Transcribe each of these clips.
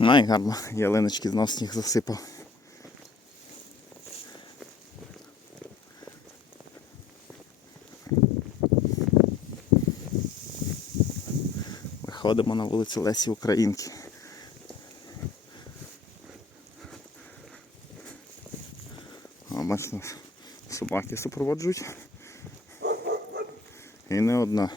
Ай, гарно, ялиночки знов сніг засипав. Виходимо на вулицю Лесі Українки. А нас собаки супроводжують. І не одна.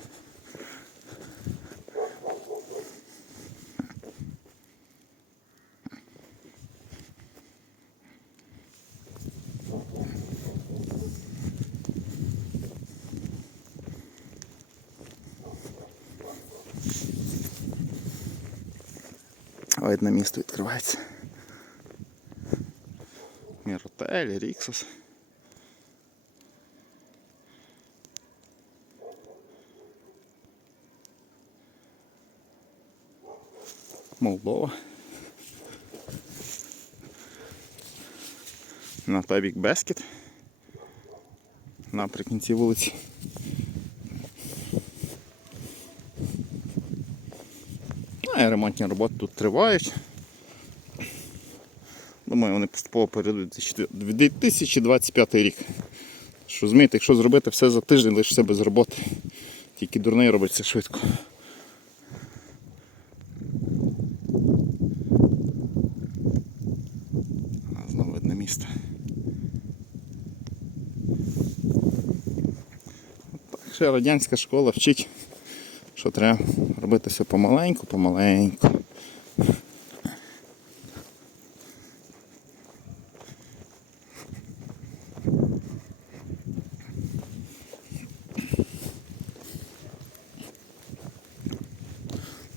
Видно, місто відкривається. Міротель, Ріксос. Молдова. На той бік Бескет. Наприкінці вулиці. І ремонтні роботи тут тривають. Думаю, вони поступово перейдуть 2025 рік. Що розумієте, якщо зробити все за тиждень, лишишся без роботи. Тільки дурний робить це швидко. Знову видно місто. Ще радянська школа вчить, що треба робити все помаленьку, помаленьку.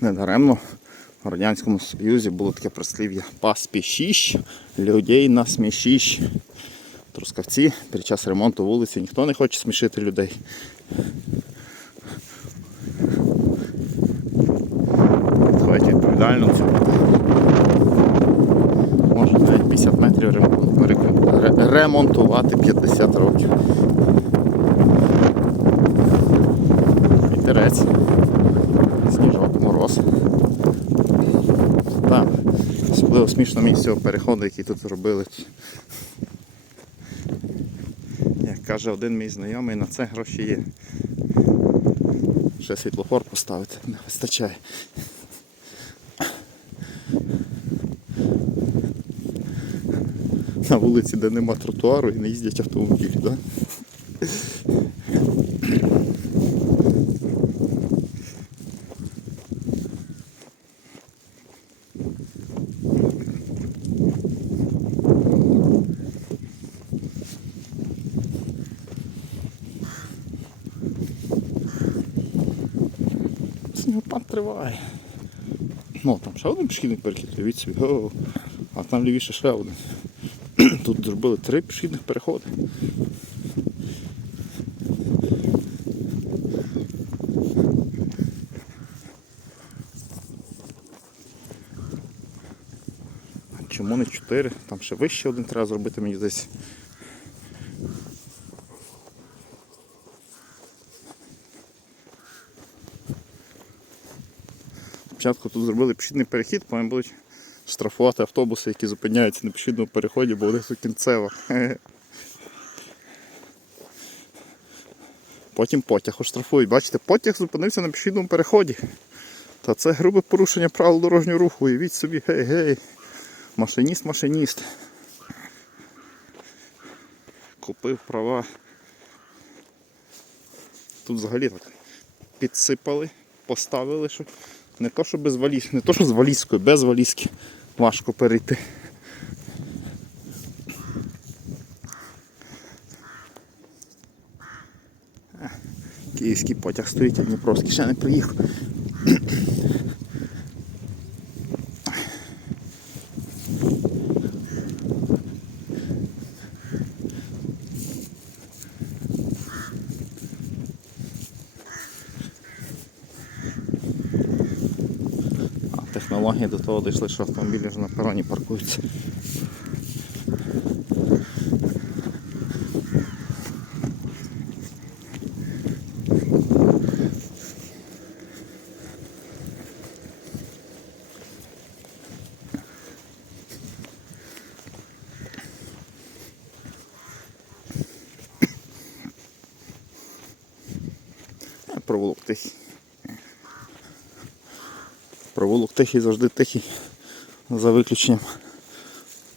Недаремно в Радянському Союзі було таке прислів'я паспішіш, людей на насмішіш. Трускавці під час ремонту вулиці ніхто не хоче смішити людей. Відповідально це. Можна навіть 50 метрів ремонту- ре- ре- ремонтувати 50 років. Вітерець. Сніжок, мороз. Так, особливо смішно мені з цього переходу, який тут зробили. Як каже один мій знайомий, на це гроші є. Ще світлофор поставити не вистачає. На вулиці, де нема тротуару і не їздять автомобілі, так? Снігопад триває. Ну, там ще один пішохідний перехід. О, а там лівіше ще один. Тут зробили три пішохідних переходи. Чому не чотири? Там ще вище один треба зробити, мені десь. Спочатку тут зробили пішохідний перехід, потім будуть штрафувати автобуси, які зупиняються на пішохідному переході, бо у них тут кінцева. Потім потяг оштрафують. Бачите, потяг зупинився на пішохідному переході. Та це грубе порушення правил дорожнього руху. Уявіть собі, гей, гей. Машиніст, машиніст. Купив права. Тут взагалі так підсипали, поставили, що не то, що без валіз, не то, що з валізкою, без валізки важко перейти. Київський потяг стоїть, а Дніпровський ще не приїхав. технології до того дійшли, що автомобілі вже на пероні паркуються. проволок тихий. Провулок тихий завжди тихий. За виключенням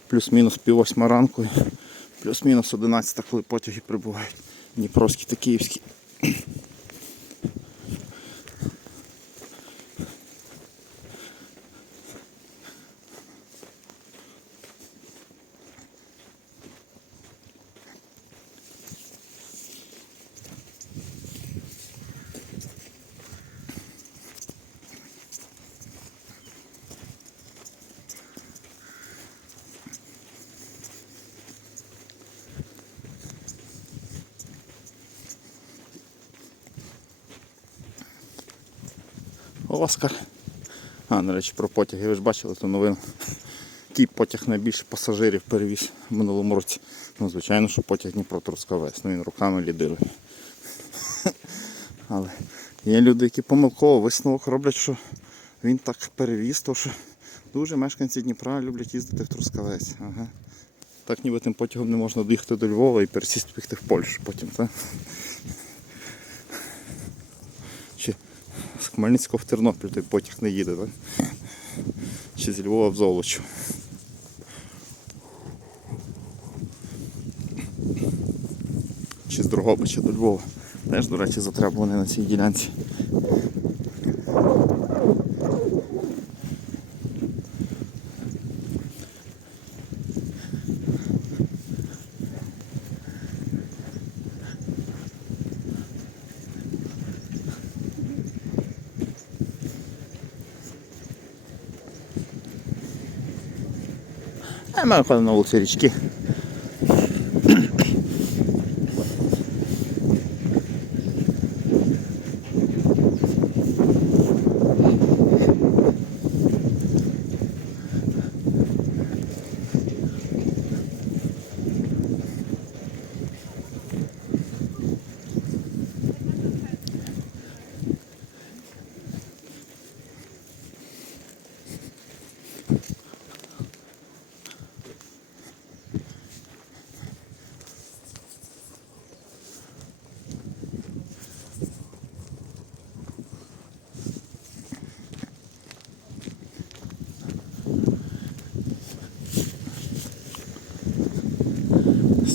плюс-мінус пів восьма ранку, плюс-мінус 11, коли потяги прибувають. Дніпровські та київські. Оскар. А, до речі, про потяги. Ви ж бачили ту новину. Який потяг найбільше пасажирів перевіз в минулому році. Ну, звичайно, що потяг Дніпро Трускавець. Ну він руками лідирує. Але є люди, які помилково висновок роблять, що він так перевіз, то що дуже мешканці Дніпра люблять їздити в Трускавець. Ага. Так ніби тим потягом не можна доїхати до Львова і пересісти в Польщу потім, так? Чи з Хмельницького в Тернопіль той потяг не їде, так? Чи з Львова в Золочу. Чи з Дрогобича до Львова. Теж, до речі, затребуваний на цій ділянці. Виходимо на вулиці річки.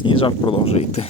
Сніжак продовжує йти.